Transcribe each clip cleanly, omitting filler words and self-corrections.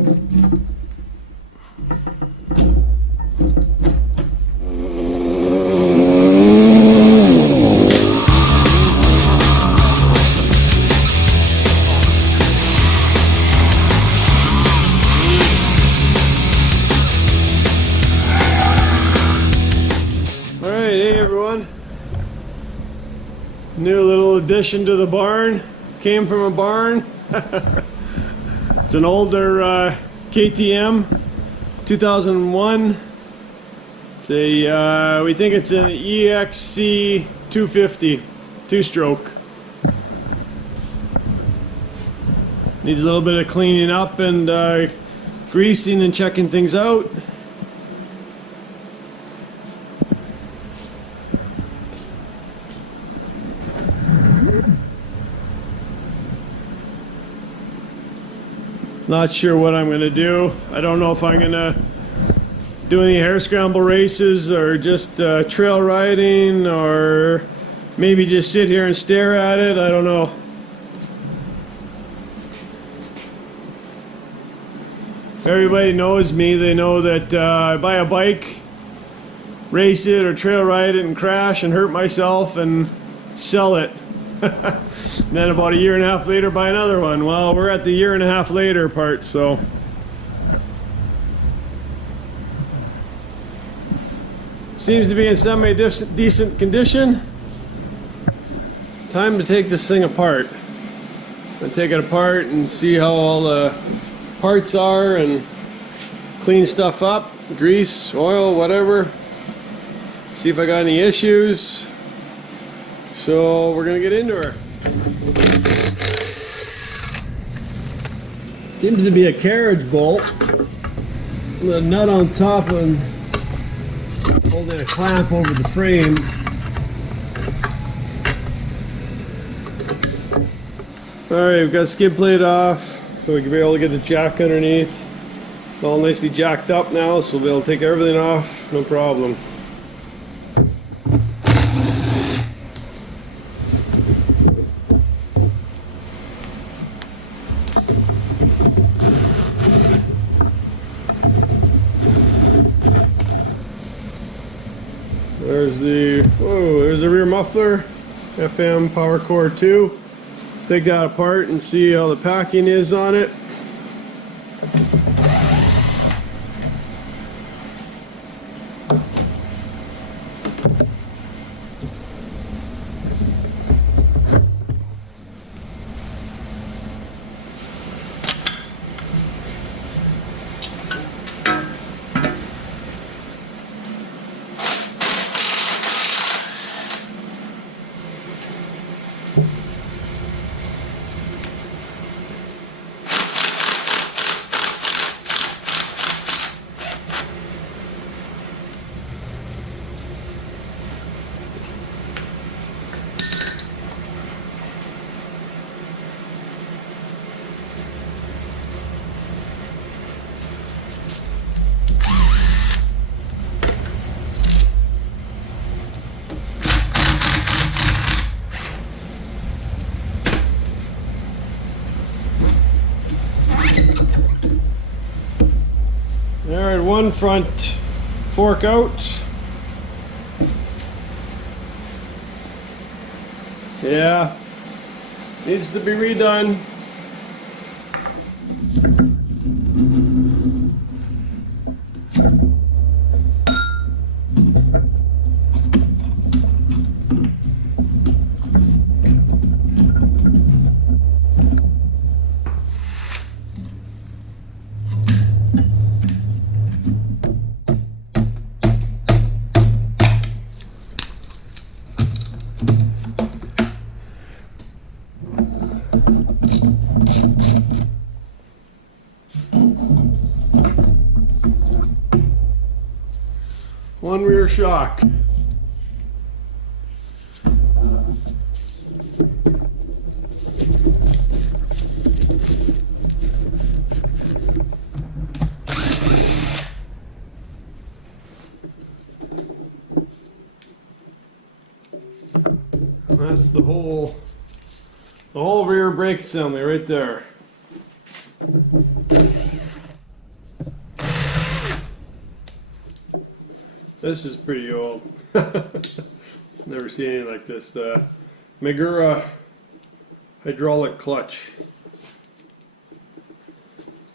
Hey everyone, new little addition to the barn. Came from a barn. It's an older KTM 2001. It's a we think it's an EXC 250 two-stroke. Needs a little bit of cleaning up and greasing and checking things out. Not sure what I'm going to do. I don't know if I'm going to do any hair scramble races or just trail riding, or maybe just sit here and stare at it. I don't know. Everybody knows me. They know that I buy a bike, race it or trail ride it and crash and hurt myself and sell it. And then about a year and a half later buy another one. Well, we're at the year and a half later part, so seems to be in semi-decent condition. Time to take this thing apart. I'm gonna take it apart and see how all the parts are and clean stuff up, grease, oil, whatever. See if I got any issues. So we're gonna get into her. Seems to be a carriage bolt. The nut on top and holding a clamp over the frame. Alright, we've got skid plate off, so we can be able to get the jack underneath. It's all nicely jacked up now, so we'll be able to take everything off, no problem. There's the rear muffler, FM Power Core 2. Take that apart and see how the packing is on it. Alright, one front fork out. Yeah, needs to be redone. One rear shock. That's the whole rear brake assembly right there. This is pretty old. Never seen anything like this. The Megura hydraulic clutch.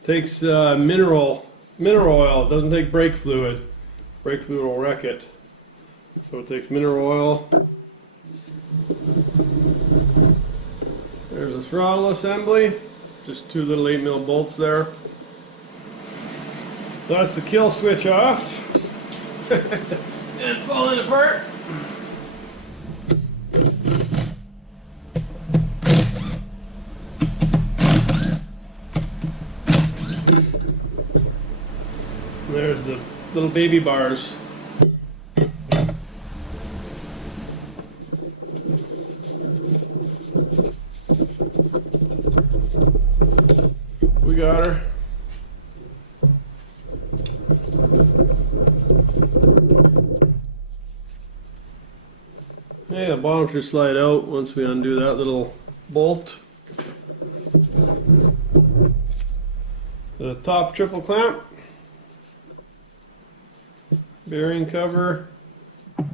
Takes mineral oil. It doesn't take brake fluid. Brake fluid will wreck it. So it takes mineral oil. There's a throttle assembly. Just 2 little 8mm bolts there. That's the kill switch off. And it's falling apart. There's the little baby bars. We got her. Hey, the bottom should slide out once we undo that little bolt. The top triple clamp. Bearing cover. Like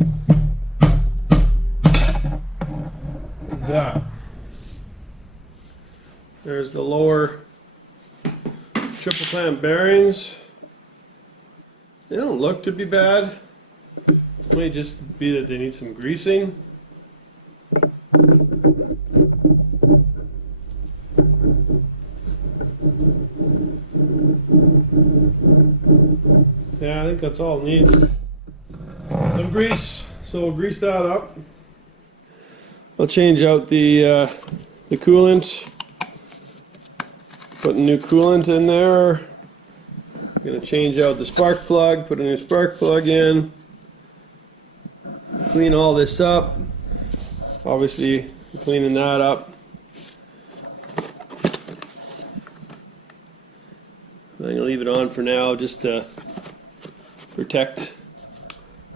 that. There's the lower triple clamp bearings. They don't look to be bad. It might just be that they need some greasing. Yeah, I think that's all it needs. Some grease, so we'll grease that up. I'll change out the coolant. Put a new coolant in there. I'm going to change out the spark plug, put a new spark plug in. Clean all this up. Obviously, cleaning that up. I'm going to leave it on for now just to protect.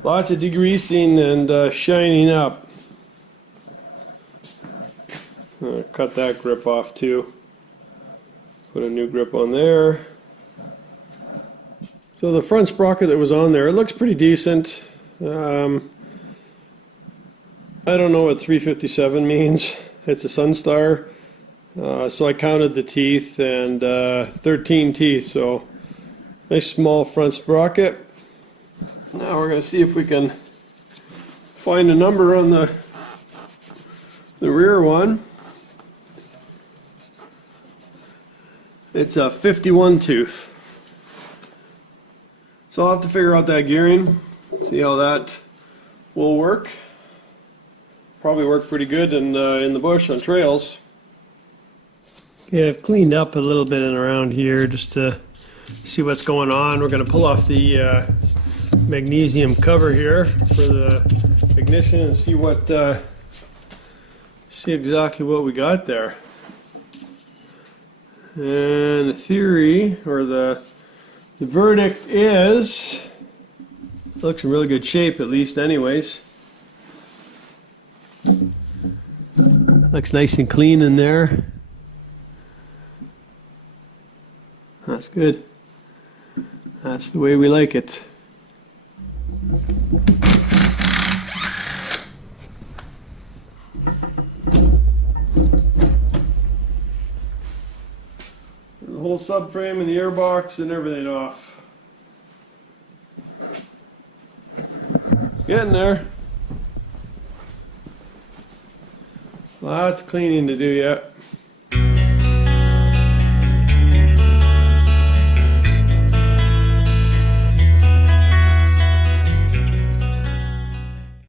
Lots of degreasing and shining up. Cut that grip off too. Put a new grip on there. So the front sprocket that was on there, it looks pretty decent. I don't know what 357 means. It's a Sunstar. So I counted the teeth, and 13 teeth, so nice small front sprocket. Now we're going to see if we can find a number on the rear one. It's a 51 tooth. So I'll have to figure out that gearing, see how that will work. Probably work pretty good in the bush on trails. Yeah, I've cleaned up a little bit and around here just to see what's going on. We're going to pull off the magnesium cover here for the ignition and see what see exactly what we got there. And the theory, or the verdict is, it looks in really good shape, at least anyways. Looks nice and clean in there. That's good. That's the way we like it. The whole subframe and the airbox and everything off. Getting there. Lots of cleaning to do yet.